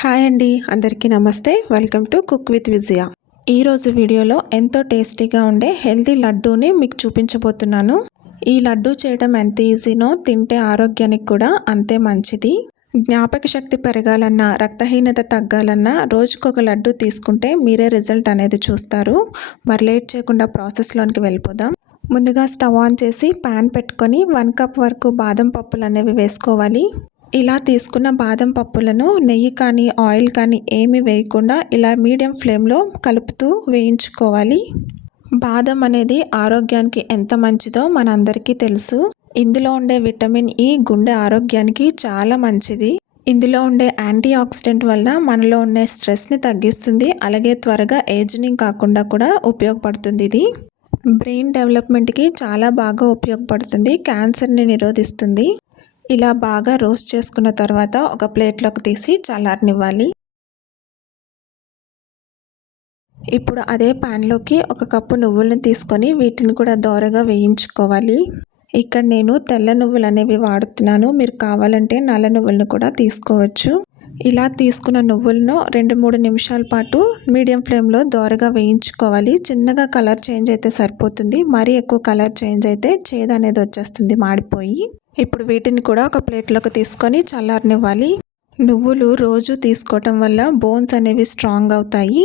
Hi అండి, అందరికీ నమస్తే. వెల్కమ్ టు కుక్ విత్ విజయ. ఈరోజు వీడియోలో ఎంతో టేస్టీగా ఉండే హెల్తీ లడ్డూని మీకు చూపించబోతున్నాను. ఈ లడ్డూ చేయడం ఎంత ఈజీనో తింటే ఆరోగ్యానికి కూడా అంతే మంచిది. జ్ఞాపక శక్తి పెరగాలన్నా, రక్తహీనత తగ్గాలన్నా రోజుకొక లడ్డు తీసుకుంటే మీరే రిజల్ట్ అనేది చూస్తారు. మరి లేట్ చేయకుండా ప్రాసెస్లోనికి వెళ్ళిపోదాం. ముందుగా స్టవ్ ఆన్ చేసి ప్యాన్ పెట్టుకొని 1 కప్ వరకు బాదం పప్పులు అనేవి వేసుకోవాలి. ఇలా తీసుకున్న బాదం పప్పులను నెయ్యి కానీ ఆయిల్ కానీ ఏమీ వేయకుండా ఇలా మీడియం ఫ్లేమ్లో కలుపుతూ వేయించుకోవాలి. బాదం అనేది ఆరోగ్యానికి ఎంత మంచిదో మనందరికీ తెలుసు. ఇందులో ఉండే విటమిన్ ఈ గుండె ఆరోగ్యానికి చాలా మంచిది. ఇందులో ఉండే యాంటీ ఆక్సిడెంట్ వల్ల మనలో ఉండే స్ట్రెస్ని తగ్గిస్తుంది. అలాగే త్వరగా ఏజింగ్ కాకుండా కూడా ఉపయోగపడుతుంది. ఇది బ్రెయిన్ డెవలప్మెంట్కి చాలా బాగా ఉపయోగపడుతుంది. క్యాన్సర్ని నిరోధిస్తుంది. ఇలా బాగా రోస్ట్ చేసుకున్న తర్వాత ఒక ప్లేట్లోకి తీసి చల్లారనివ్వాలి. ఇప్పుడు అదే ప్యాన్లోకి 1 కప్పు నువ్వులను తీసుకొని వీటిని కూడా దోరగా వేయించుకోవాలి. ఇక్కడ నేను తెల్ల నువ్వులు అనేవి వాడుతున్నాను. మీరు కావాలంటే నల్ల నువ్వులను కూడా తీసుకోవచ్చు. ఇలా తీసుకున్న నువ్వులను 2-3 నిమిషాల పాటు మీడియం ఫ్లేమ్లో దోరగా వేయించుకోవాలి. చిన్నగా కలర్ చేంజ్ అయితే సరిపోతుంది. మరీ ఎక్కువ కలర్ చేంజ్ అయితే చేదు అనేది వచ్చేస్తుంది, మాడిపోయి. ఇప్పుడు వీటిని కూడా ఒక ప్లేట్లోకి తీసుకొని చల్లారనివ్వాలి. నువ్వులు రోజు తీసుకోవటం వల్ల బోన్స్ అనేవి స్ట్రాంగ్ అవుతాయి.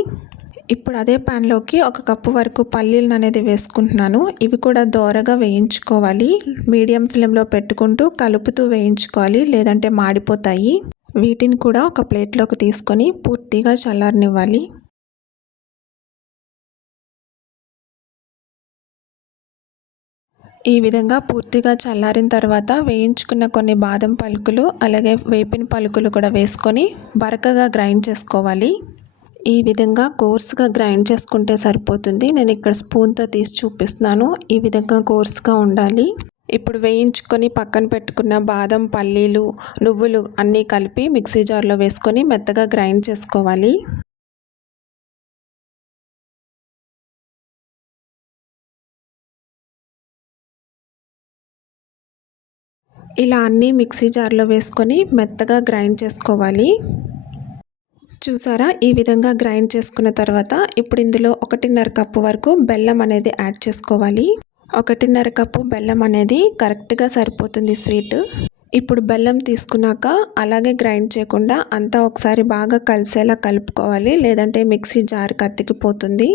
ఇప్పుడు అదే ప్యాన్లోకి 1 కప్పు వరకు పల్లీలను అనేది వేసుకుంటున్నాను. ఇవి కూడా దోరగా వేయించుకోవాలి. మీడియం ఫ్లేమ్లో పెట్టుకుంటూ కలుపుతూ వేయించుకోవాలి, లేదంటే మాడిపోతాయి. వీటిని కూడా ఒక ప్లేట్లోకి తీసుకొని పూర్తిగా చల్లారనివ్వాలి. ఈ విధంగా పూర్తిగా చల్లారిన తర్వాత వేయించుకున్న కొన్ని బాదం పలుకులు అలాగే వేపిన పలుకులు కూడా వేసుకొని బరకగా గ్రైండ్ చేసుకోవాలి. ఈ విధంగా కోర్స్గా గ్రైండ్ చేసుకుంటే సరిపోతుంది. నేను ఇక్కడ స్పూన్తో తీసి చూపిస్తున్నాను. ఈ విధంగా కోర్స్గా ఉండాలి. ఇప్పుడు వేయించుకొని పక్కన పెట్టుకున్న బాదం, పల్లీలు, నువ్వులు అన్నీ కలిపి మిక్సీ జార్లో వేసుకొని మెత్తగా గ్రైండ్ చేసుకోవాలి. ఇలా అన్నీ మిక్సీ జార్లో వేసుకొని మెత్తగా గ్రైండ్ చేసుకోవాలి. చూసారా, ఈ విధంగా గ్రైండ్ చేసుకున్న తర్వాత ఇప్పుడు ఇందులో 1.5 కప్పు వరకు బెల్లం అనేది యాడ్ చేసుకోవాలి. 1.5 కప్పు బెల్లం అనేది కరెక్ట్గా సరిపోతుంది స్వీట్. ఇప్పుడు బెల్లం తీసుకున్నాక అలాగే గ్రైండ్ చేయకుండా అంతా ఒకసారి బాగా కలిసేలా కలుపుకోవాలి, లేదంటే మిక్సీ జార్ అతికిపోతుంది.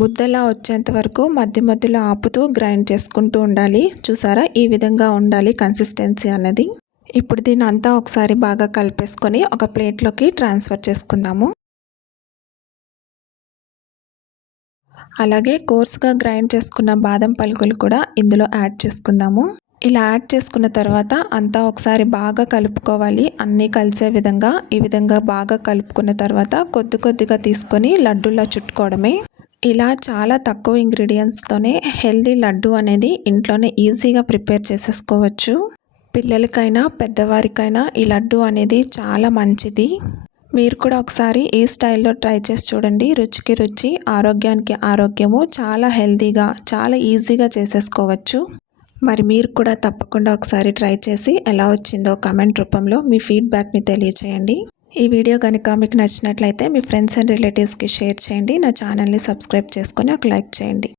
ముద్దలా వచ్చేంత వరకు మధ్య మధ్యలో ఆపుతూ గ్రైండ్ చేసుకుంటూ ఉండాలి. చూసారా, ఈ విధంగా ఉండాలి కన్సిస్టెన్సీ అనేది. ఇప్పుడు దీన్ని అంతా ఒకసారి బాగా కలిపేసుకొని ఒక ప్లేట్లోకి ట్రాన్స్ఫర్ చేసుకుందాము. అలాగే కోర్స్గా గ్రైండ్ చేసుకున్న బాదం పలుకులు కూడా ఇందులో యాడ్ చేసుకుందాము. ఇలా యాడ్ చేసుకున్న తర్వాత అంతా ఒకసారి బాగా కలుపుకోవాలి, అన్నీ కలిసే విధంగా. ఈ విధంగా బాగా కలుపుకున్న తర్వాత కొద్ది కొద్దిగా తీసుకొని లడ్డూలా చుట్టుకోవడమే. ఇలా చాలా తక్కువ ఇంగ్రీడియంట్స్తోనే హెల్దీ లడ్డు అనేది ఇంట్లోనే ఈజీగా ప్రిపేర్ చేసేసుకోవచ్చు. పిల్లలకైనా పెద్దవారికైనా ఈ లడ్డు అనేది చాలా మంచిది. మీరు కూడా ఒకసారి ఈ స్టైల్లో ట్రై చేసి చూడండి. రుచికి రుచి, ఆరోగ్యానికి ఆరోగ్యము. చాలా హెల్దీగా, చాలా ఈజీగా చేసేసుకోవచ్చు. మరి మీరు కూడా తప్పకుండా ఒకసారి ట్రై చేసి ఎలా వచ్చిందో కామెంట్ రూపంలో మీ ఫీడ్బ్యాక్ని తెలియచేయండి. ఈ వీడియో కనుక మీకు నచ్చినట్లయితే మీ ఫ్రెండ్స్ అండ్ రిలేటివ్స్కి షేర్ చేయండి. నా ఛానల్ని సబ్స్క్రైబ్ చేసుకొని ఒక లైక్ చేయండి.